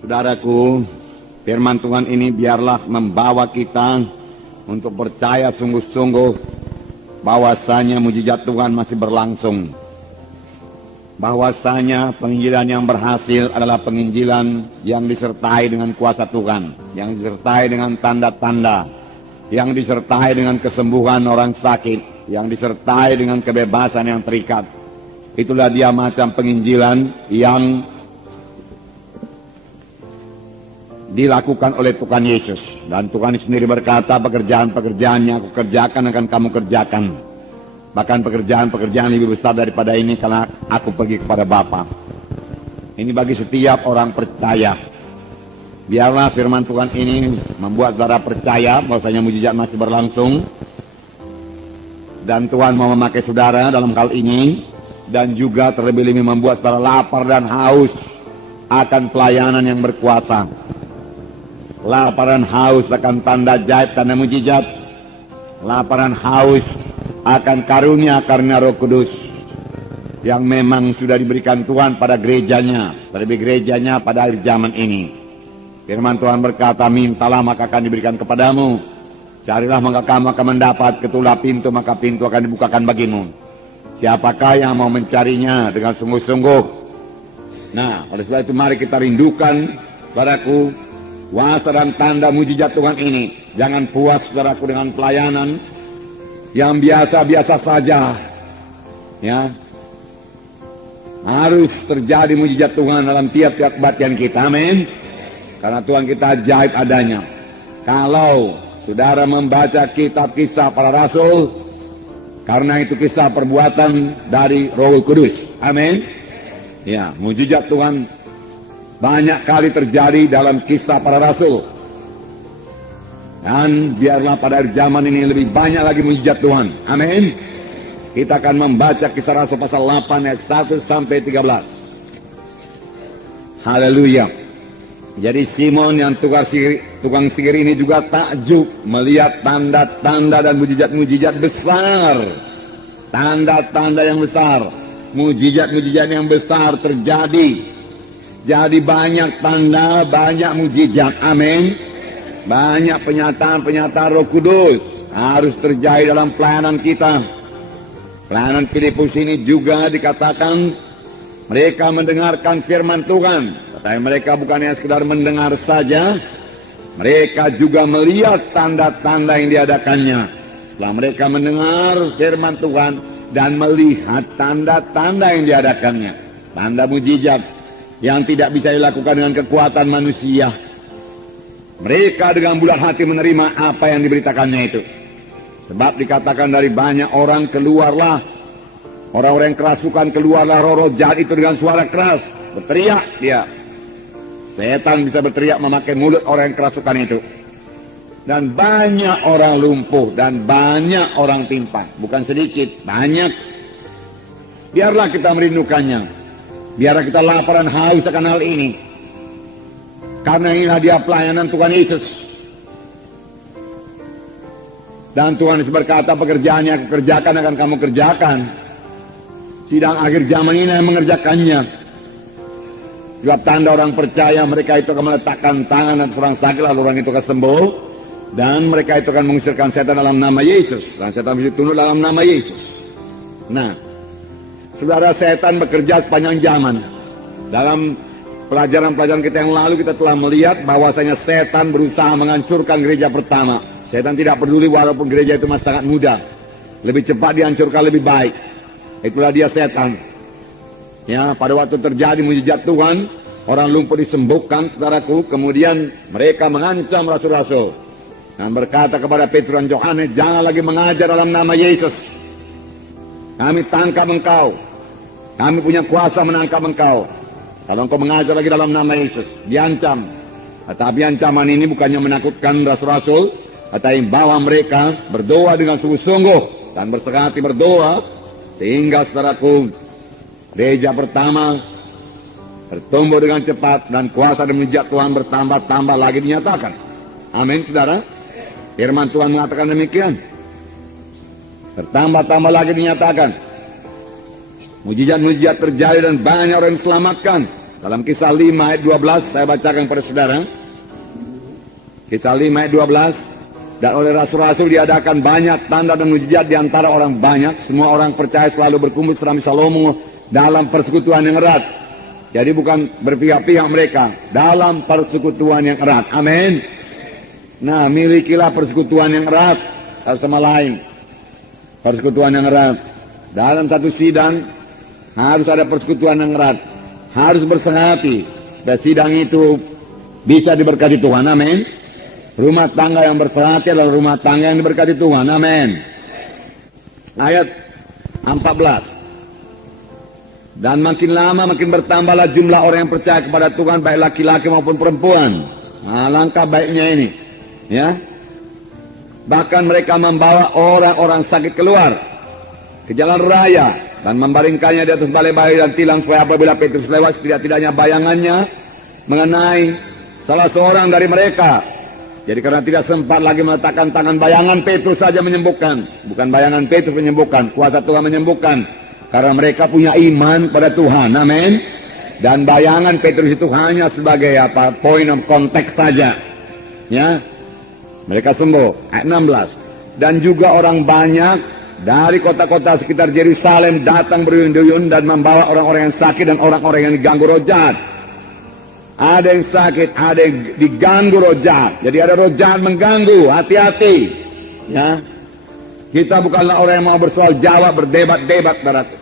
Saudaraku, firman Tuhan ini biarlah membawa kita untuk percaya sungguh-sungguh bahwasanya mujizat Tuhan masih berlangsung. Bahwasanya penginjilan yang berhasil adalah penginjilan yang disertai dengan kuasa Tuhan, yang disertai dengan tanda-tanda, yang disertai dengan kesembuhan orang sakit, yang disertai dengan kebebasan yang terikat. Itulah dia macam penginjilan yang dilakukan oleh Tuhan Yesus. Dan Tuhan sendiri berkata, pekerjaan-pekerjaan yang aku kerjakan akan kamu kerjakan. Bahkan pekerjaan-pekerjaan lebih besar daripada ini karena aku pergi kepada Bapa. Ini bagi setiap orang percaya. Biarlah firman Tuhan ini membuat saudara percaya bahwasanya mujizat masih berlangsung. Dan Tuhan mau memakai saudara dalam hal ini. Dan juga terlebih-lebih membuat saudara lapar dan haus akan pelayanan yang berkuasa. Lapar dan haus akan tanda ajaib, tanda mujizat. Lapar dan haus akan karunia Roh Kudus yang memang sudah diberikan Tuhan pada gerejanya, terlebih gerejanya pada akhir zaman ini. Firman Tuhan berkata, mintalah maka akan diberikan kepadamu, carilah maka kamu akan mendapat, ketuklah pintu maka pintu akan dibukakan bagimu. Siapakah yang mau mencarinya dengan sungguh-sungguh? Nah, oleh sebab itu mari kita rindukan, saudaraku, kuasa dan tanda mujizat Tuhan ini. Jangan puas, saudaraku, dengan pelayanan yang biasa-biasa saja, ya. Harus terjadi mujizat Tuhan dalam tiap-tiap kebaktian kita, amin. Karena Tuhan kita ajaib adanya. Kalau saudara membaca kitab kisah para rasul, karena itu kisah perbuatan dari Roh Kudus, amin. Ya, mujizat Tuhan banyak kali terjadi dalam kisah para rasul. Dan biarlah pada akhir zaman ini lebih banyak lagi mujizat Tuhan. Amin. Kita akan membaca kisah Rasul pasal 8 ayat 1 sampai 13. Haleluya. Jadi Simon yang tukang sihir ini juga takjub melihat tanda-tanda dan mujizat-mujizat besar. Tanda-tanda yang besar, mujizat-mujizat yang besar terjadi. Jadi banyak tanda, banyak mujizat. Amin. Banyak penyataan-penyataan Roh Kudus harus terjadi dalam pelayanan kita. Pelayanan Filipus ini juga dikatakan mereka mendengarkan firman Tuhan. Tetapi mereka bukan hanya sekedar mendengar saja, mereka juga melihat tanda-tanda yang diadakannya. Setelah mereka mendengar firman Tuhan dan melihat tanda-tanda yang diadakannya, tanda mujizat yang tidak bisa dilakukan dengan kekuatan manusia, mereka dengan bulat hati menerima apa yang diberitakannya itu. Sebab dikatakan dari banyak orang keluarlah, orang-orang yang kerasukan keluarlah roh-roh jahat itu dengan suara keras. Berteriak dia. Setan bisa berteriak memakai mulut orang yang kerasukan itu. Dan banyak orang lumpuh dan banyak orang timpang. Bukan sedikit, banyak. Biarlah kita merindukannya. Biarlah kita lapar dan haus akan hal ini. Karena inilah dia pelayanan Tuhan Yesus. Dan Tuhan Yesus berkata, pekerjaannya aku kerjakan akan kamu kerjakan. Sidang akhir zaman ini yang mengerjakannya. Sebab tanda orang percaya, mereka itu akan meletakkan tangan atas orang sakit, lalu orang itu akan sembuh. Dan mereka itu akan mengusirkan setan dalam nama Yesus. Dan setan bisa tunduk dalam nama Yesus. Nah, saudara, setan bekerja sepanjang zaman. Dalam pelajaran-pelajaran kita yang lalu kita telah melihat bahwasanya setan berusaha menghancurkan gereja pertama. Setan tidak peduli walaupun gereja itu masih sangat muda. Lebih cepat dihancurkan lebih baik. Itulah dia setan. Ya, pada waktu terjadi mujizat Tuhan, orang lumpuh disembuhkan, saudaraku. Kemudian mereka mengancam rasul-rasul dan berkata kepada Petrus dan Yohanes, jangan lagi mengajar dalam nama Yesus. Kami tangkap engkau. Kami punya kuasa menangkap engkau. Kalau engkau mengajar lagi dalam nama Yesus, diancam. Tetapi ancaman ini bukannya menakutkan rasul-rasul, tetapi bahwa mereka berdoa dengan sungguh-sungguh dan berserah hati berdoa, sehingga saudaraku, gereja pertama bertumbuh dengan cepat dan kuasa dan mujizat Tuhan bertambah-tambah lagi dinyatakan. Amin, saudara. Firman Tuhan mengatakan demikian. Bertambah-tambah lagi dinyatakan. Mujizat-mujizat terjadi dan banyak orang diselamatkan. Dalam Kisah 5 ayat 12 saya bacakan kepada saudara. Kisah 5 ayat 12. Dan oleh rasul-rasul diadakan banyak tanda dan mujizat di antara orang banyak. Semua orang percaya selalu berkumpul serambi Salomo dalam persekutuan yang erat. Jadi bukan berpihak-pihak mereka, dalam persekutuan yang erat. Amin. Nah, milikilah persekutuan yang erat satu sama lain. Persekutuan yang erat. Dalam satu sidang harus ada persekutuan yang erat. Harus bersehati supaya sidang itu bisa diberkati Tuhan. Amin. Rumah tangga yang bersehati adalah rumah tangga yang diberkati Tuhan. Amin. Ayat 14. Dan makin lama makin bertambahlah jumlah orang yang percaya kepada Tuhan, baik laki-laki maupun perempuan. Nah, langkah baiknya ini, ya. Bahkan mereka membawa orang-orang sakit keluar ke jalan raya dan membaringkannya di atas balai-balai dan tilang, supaya apabila Petrus lewat, setidak-tidaknya bayangannya mengenai salah seorang dari mereka. Jadi karena tidak sempat lagi meletakkan tangan, bayangan Petrus saja menyembuhkan. Bukan bayangan Petrus menyembuhkan, kuasa Tuhan menyembuhkan. Karena mereka punya iman pada Tuhan. Amin. Dan bayangan Petrus itu hanya sebagai point of contact saja. Ya. Mereka sembuh. Ayat 16. Dan juga orang banyak dari kota-kota sekitar Yerusalem datang berduyun-duyun dan membawa orang-orang yang sakit dan orang-orang yang diganggu roh jahat. Ada yang sakit, ada yang diganggu roh jahat. Jadi ada roh jahat mengganggu, hati-hati. Ya. Kita bukanlah orang yang mau bersoal jawab, berdebat-debat, saudaraku.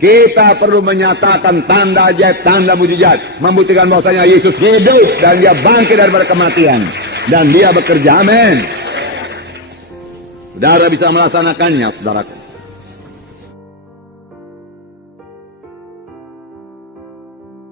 Kita perlu menyatakan tanda ajaib, tanda mujizat, membuktikan bahwasanya Yesus hidup dan dia bangkit daripada kematian dan dia bekerja. Amin. Saudara bisa melaksanakannya, saudaraku.